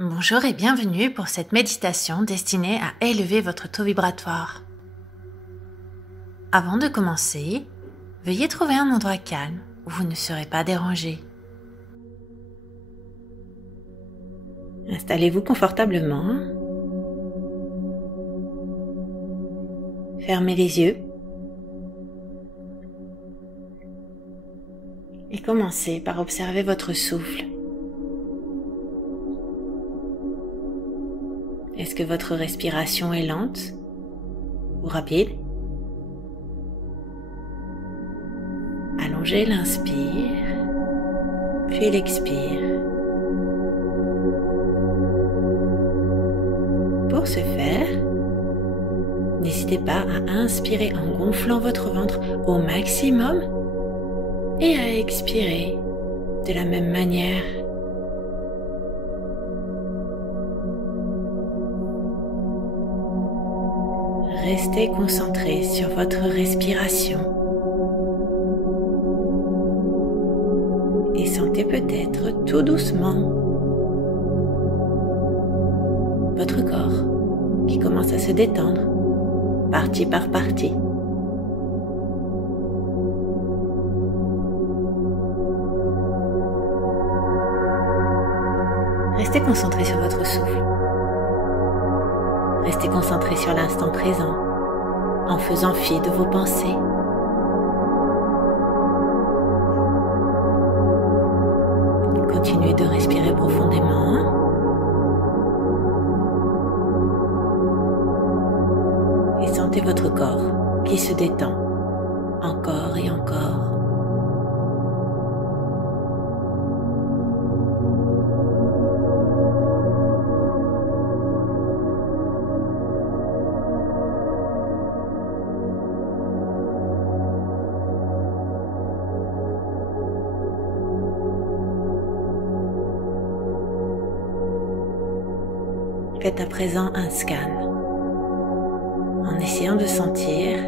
Bonjour et bienvenue pour cette méditation destinée à élever votre taux vibratoire. Avant de commencer, veuillez trouver un endroit calme où vous ne serez pas dérangé. Installez-vous confortablement. Fermez les yeux. Et commencez par observer votre souffle. Est-ce que votre respiration est lente ou rapide? Allongez l'inspire, puis l'expire. Pour ce faire, n'hésitez pas à inspirer en gonflant votre ventre au maximum et à expirer de la même manière. Restez concentré sur votre respiration et sentez peut-être tout doucement votre corps qui commence à se détendre partie par partie. Restez concentré sur votre souffle. Restez concentré sur l'instant présent, en faisant fi de vos pensées. Continuez de respirer profondément. Et sentez votre corps qui se détend encore et encore. Faites à présent un scan en essayant de sentir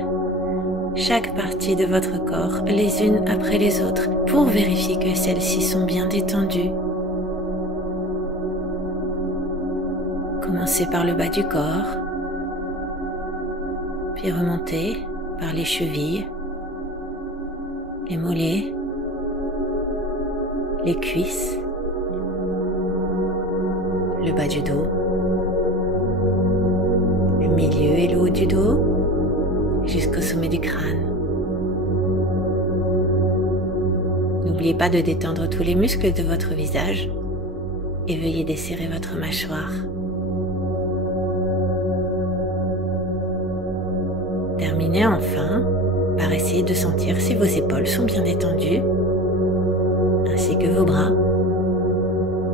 chaque partie de votre corps les unes après les autres pour vérifier que celles-ci sont bien détendues. Commencez par le bas du corps, puis remontez par les chevilles, les mollets, les cuisses, le bas du dos, le milieu et le haut du dos, jusqu'au sommet du crâne. N'oubliez pas de détendre tous les muscles de votre visage et veuillez desserrer votre mâchoire. Terminez enfin par essayer de sentir si vos épaules sont bien détendues, ainsi que vos bras,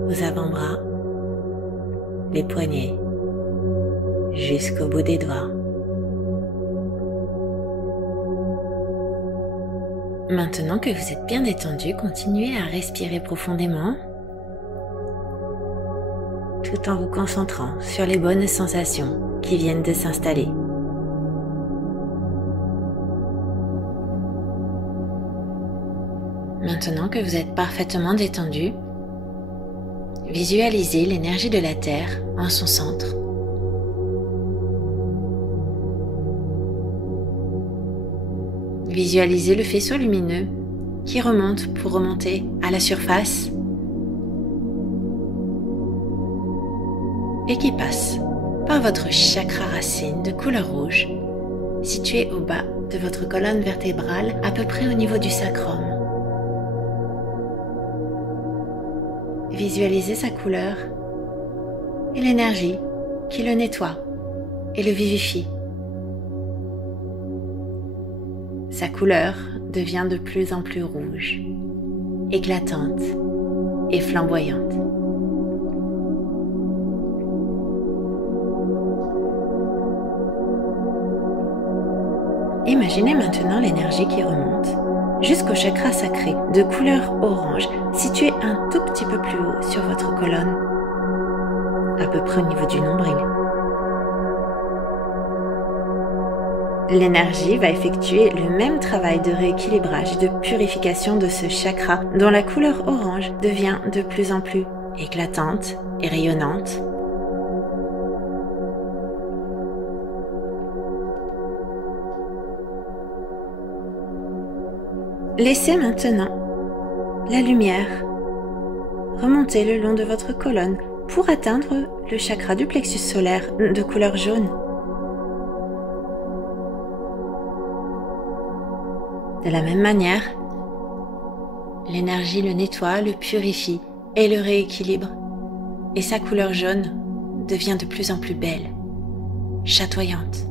vos avant-bras, les poignets, jusqu'au bout des doigts. Maintenant que vous êtes bien détendu, continuez à respirer profondément tout en vous concentrant sur les bonnes sensations qui viennent de s'installer. Maintenant que vous êtes parfaitement détendu, visualisez l'énergie de la Terre en son centre. Visualisez le faisceau lumineux qui remonte pour remonter à la surface et qui passe par votre chakra racine de couleur rouge, situé au bas de votre colonne vertébrale, à peu près au niveau du sacrum. Visualisez sa couleur et l'énergie qui le nettoie et le vivifie. Sa couleur devient de plus en plus rouge, éclatante et flamboyante. Imaginez maintenant l'énergie qui remonte jusqu'au chakra sacré de couleur orange situé un tout petit peu plus haut sur votre colonne, à peu près au niveau du nombril. L'énergie va effectuer le même travail de rééquilibrage et de purification de ce chakra dont la couleur orange devient de plus en plus éclatante et rayonnante. Laissez maintenant la lumière remonter le long de votre colonne pour atteindre le chakra du plexus solaire de couleur jaune. De la même manière, l'énergie le nettoie, le purifie et le rééquilibre, et sa couleur jaune devient de plus en plus belle, chatoyante.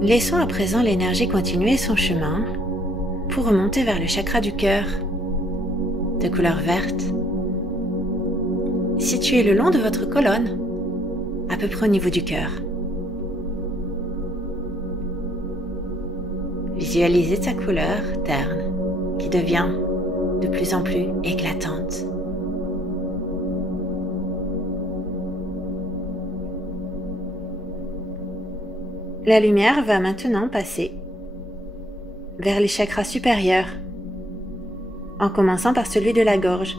Laissons à présent l'énergie continuer son chemin pour remonter vers le chakra du cœur, de couleur verte, situé le long de votre colonne, à peu près au niveau du cœur. Visualisez sa couleur terne qui devient de plus en plus éclatante. La lumière va maintenant passer vers les chakras supérieurs, en commençant par celui de la gorge,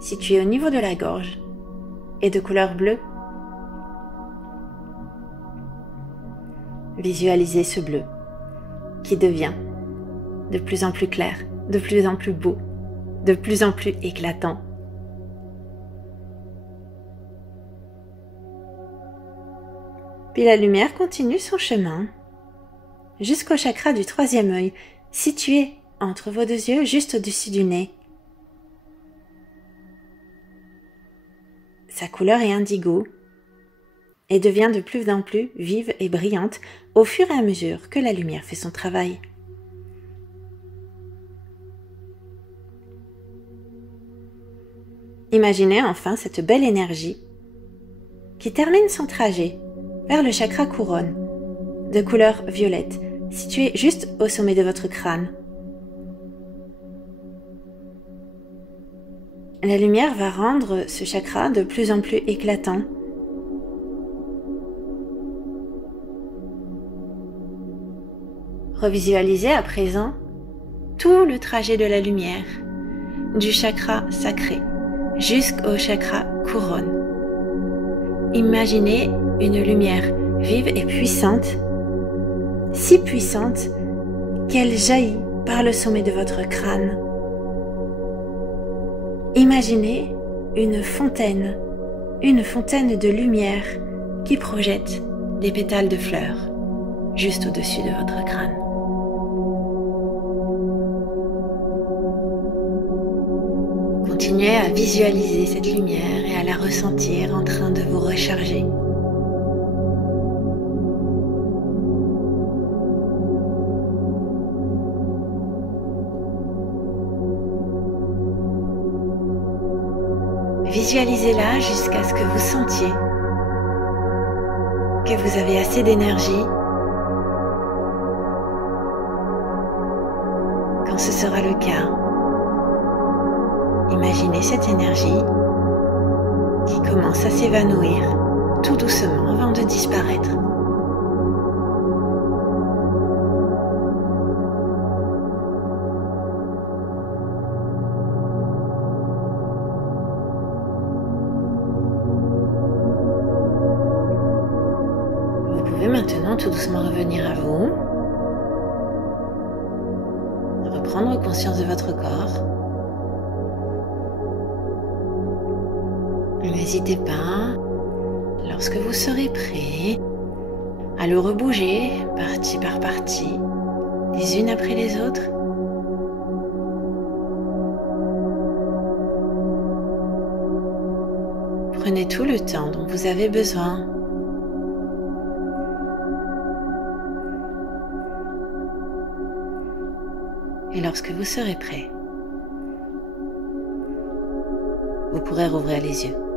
situé au niveau de la gorge et de couleur bleue. Visualisez ce bleu qui devient de plus en plus clair, de plus en plus beau, de plus en plus éclatant. Puis la lumière continue son chemin jusqu'au chakra du troisième œil, situé entre vos deux yeux, juste au-dessus du nez. Sa couleur est indigo et devient de plus en plus vive et brillante au fur et à mesure que la lumière fait son travail. Imaginez enfin cette belle énergie qui termine son trajet vers le chakra couronne, de couleur violette, situé juste au sommet de votre crâne. La lumière va rendre ce chakra de plus en plus éclatant. Revisualisez à présent tout le trajet de la lumière, du chakra sacré jusqu'au chakra couronne. Imaginez une lumière vive et puissante, si puissante qu'elle jaillit par le sommet de votre crâne. Imaginez une fontaine de lumière qui projette des pétales de fleurs juste au-dessus de votre crâne. Continuez à visualiser cette lumière et à la ressentir en train de vous recharger. Visualisez-la jusqu'à ce que vous sentiez que vous avez assez d'énergie. Quand ce sera le cas, imaginez cette énergie qui commence à s'évanouir tout doucement avant de disparaître. Vous pouvez maintenant tout doucement revenir à vous, reprendre conscience de votre corps. N'hésitez pas, lorsque vous serez prêt, à le rebouger partie par partie, les unes après les autres. Prenez tout le temps dont vous avez besoin. Et lorsque vous serez prêt, vous pourrez rouvrir les yeux.